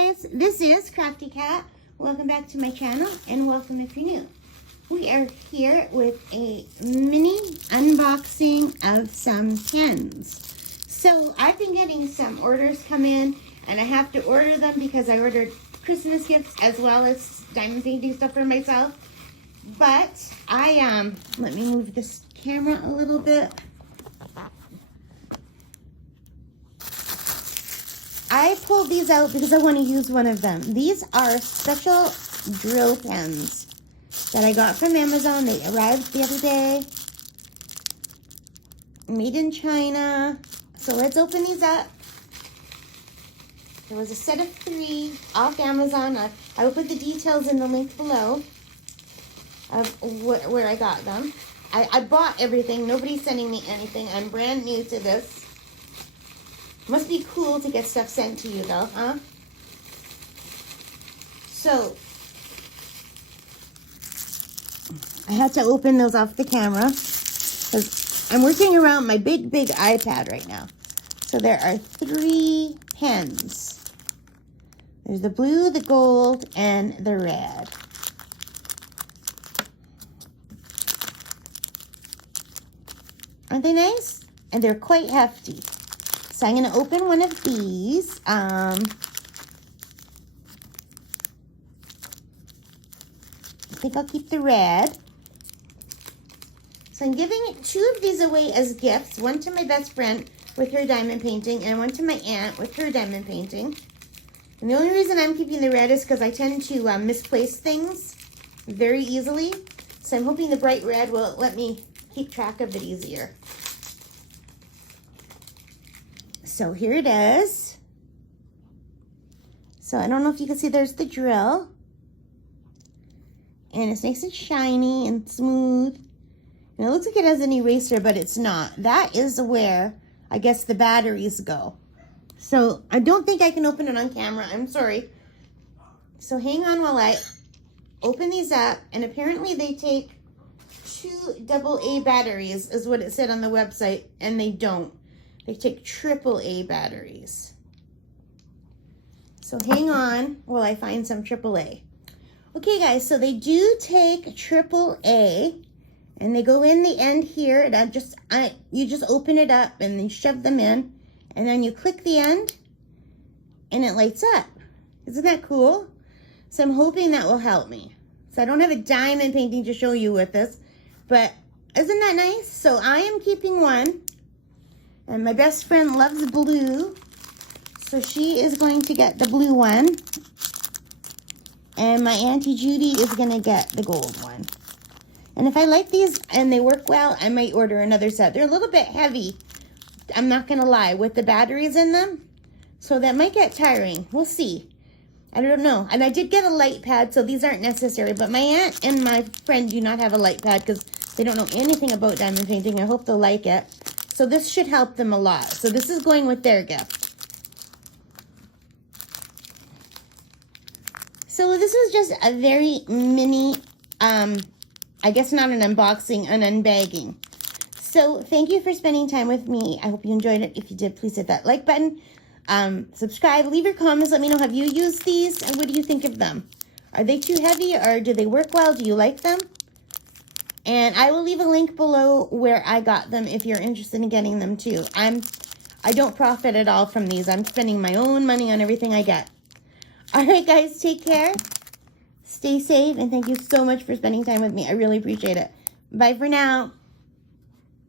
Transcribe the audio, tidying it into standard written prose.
guys, this is Crafty Cat. Welcome back to my channel and welcome if you're new. We are here with a mini unboxing of some pens. So I've been getting some orders come in and I have to order them because I ordered Christmas gifts as well as diamond painting stuff for myself. But let me move this camera a little bit. I pulled these out because I want to use one of them. These are special drill pens that I got from Amazon. They arrived the other day. Made in China. So let's open these up. There was a set of 3 off Amazon. I will put the details in the link below of where I got them. I bought everything. Nobody's sending me anything. I'm brand new to this. Must be cool to get stuff sent to you though, huh? So, I had to open those off the camera because I'm working around my big iPad right now. So there are 3 pens. There's the blue, the gold, and the red. Aren't they nice? And they're quite hefty. So I'm going to open one of these. I think I'll keep the red. So I'm giving 2 of these away as gifts. One to my best friend with her diamond painting and one to my aunt with her diamond painting. And the only reason I'm keeping the red is because I tend to misplace things very easily. So I'm hoping the bright red will let me keep track of it easier. So here it is. So I don't know if you can see, there's the drill. And it's nice and shiny and smooth. And it looks like it has an eraser, but it's not. That is where, I guess, the batteries go. So I don't think I can open it on camera. I'm sorry. So hang on while I open these up. And apparently they take 2 AA batteries, is what it said on the website. And they don't. They take AAA batteries. So hang on while I find some AAA. Okay, guys, so they do take AAA, and they go in the end here. And you just open it up and then shove them in, and then you click the end, and it lights up. Isn't that cool? So I'm hoping that will help me. So I don't have a diamond painting to show you with this, but isn't that nice? So I am keeping one. And my best friend loves blue, so she is going to get the blue one. And my Auntie Judy is going to get the gold one. And if I like these and they work well, I might order another set. They're a little bit heavy, I'm not going to lie, with the batteries in them. So that might get tiring. We'll see. I don't know. And I did get a light pad, so these aren't necessary. But my aunt and my friend do not have a light pad because they don't know anything about diamond painting. I hope they'll like it. So this should help them a lot. So this is going with their gift. So this was just a very mini, I guess not an unboxing, an unbagging. So thank you for spending time with me. I hope you enjoyed it. If you did, please hit that like button. Subscribe, leave your comments. Let me know, have you used these? And what do you think of them? Are they too heavy or do they work well? Do you like them? And I will leave a link below where I got them if you're interested in getting them too. I don't profit at all from these. I'm spending my own money on everything I get. All right, guys, take care. Stay safe, and thank you so much for spending time with me. I really appreciate it. Bye for now.